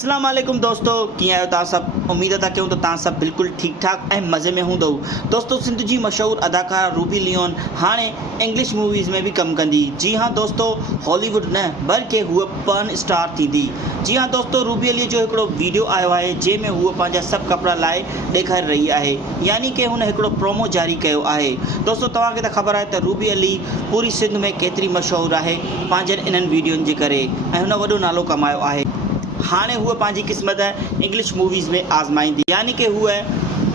अस्सलाम वालेकुम दोस्तों, कीअं आहियो तव्हां सभु। उम्मीद था कयूं त तव्हां सभु बिल्कुलु ठीकु ठाक ऐं मज़े में हूंदव। दोस्तों, सिंध जी मशहूरु अदाकारा रूबी लियोन हाणे इंग्लिश मूवीज़ में बि कमु कंदी। जी हाँ दोस्तों, हॉलीवुड न बल्कि हूअ पर्न स्टार थींदी। जी हाँ दोस्तों, रूबी अली जो हिकिड़ो वीडियो आयो आहे जंहिंमें हूअ पंहिंजा सभु कपिड़ा लाइ ॾेखारे रही आहे, यानी कि हुन हिकिड़ो प्रोमो जारी कयो आहे। दोस्तों, तव्हांखे त ख़बर आहे त रूबी अली पूरी सिंध में केतिरी मशहूरु आहे पंहिंजनि इन्हनि वीडियोनि जे करे, ऐं हुन वॾो नालो कमायो आहे। हाणे हूअ पंहिंजी क़िस्मत इंग्लिश मूवीज़ में आज़माईंदी, यानी कि हूअ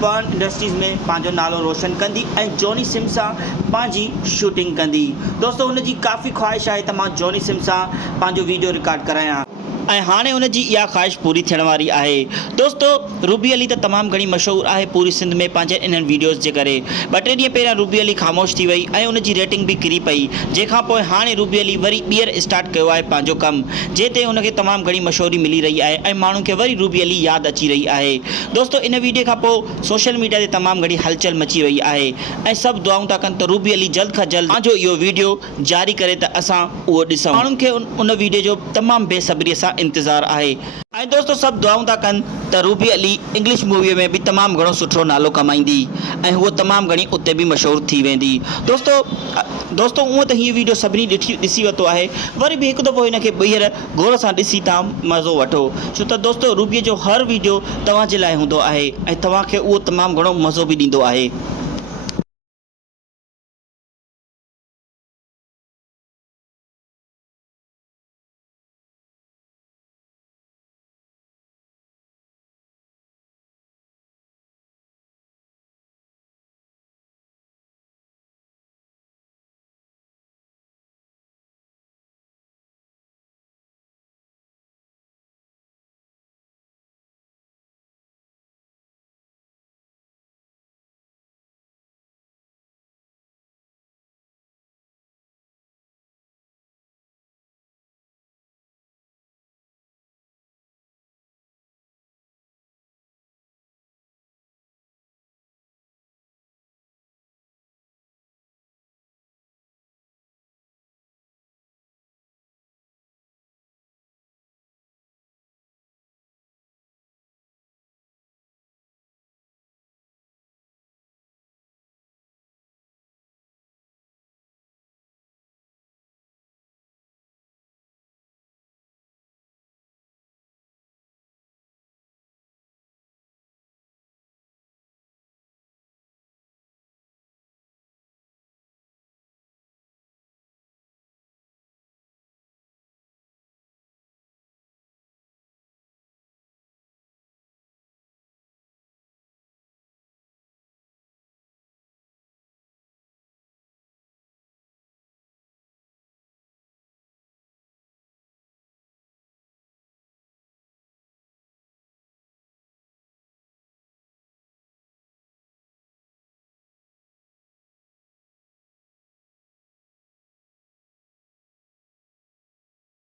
पर्न इंडस्ट्रीज़ में पंहिंजो नालो रोशन कंदी ऐं जॉनी सिम सां पंहिंजी शूटिंग कंदी। दोस्तों, हुनजी काफ़ी ख़्वाहिश आहे त मां जॉनी सिम सां पंहिंजो वीडियो रिकॉर्ड करायां, ऐं हाणे हुनजी इहा ख़्वाहिश पूरी थियण वारी आहे। दोस्तों, रूबी अली त तमामु घणी मशहूरु आहे पूरी सिंध में पंहिंजे इन्हनि वीडियोज़ जे करे। ॿ टे ॾींहं पहिरियां रूबी अली ख़ामोश थी वई ऐं हुनजी रेटिंग बि किरी पई, जंहिंखां पोइ हाणे रूबी अली वरी ॿीहर स्टार्ट कयो आहे पंहिंजो कमु, जंहिं ते हुनखे तमामु घणी मशहूरी मिली रही आहे ऐं माण्हुनि खे वरी रूबी अली यादि अची रही आहे। दोस्तों, इन वीडियो खां पोइ सोशल मीडिया ते तमामु घणी हलचल मची वई आहे ऐं सभु दुआऊं था कनि त रूबी अली जल्द खां जल्द पंहिंजो इहो वीडियो जारी करे त असां उहो ॾिसूं। माण्हुनि खे उन वीडियो जो तमामु बेसब्रीअ सां इंतज़ारु आहे। ऐं दोस्तों, सभु दुआऊं था कनि त रूबी अली इंग्लिश मूवीअ में बि तमामु घणो सुठो नालो कमाईंदी ऐं हूअ तमामु घणी उते बि मशहूरु थी वेंदी। दोस्तों उअं त हीअ वीडियो सभिनी ॾिसी वरितो आहे, वरी बि हिकु दफ़ो हिनखे ॿीहर गौर सां ॾिसी तव्हां मज़ो वठो, छो त दोस्तों रूबीअ जो हर वीडियो तव्हांजे लाइ हूंदो आहे ऐं तव्हांखे उहो तमामु घणो मज़ो बि ॾींदो आहे।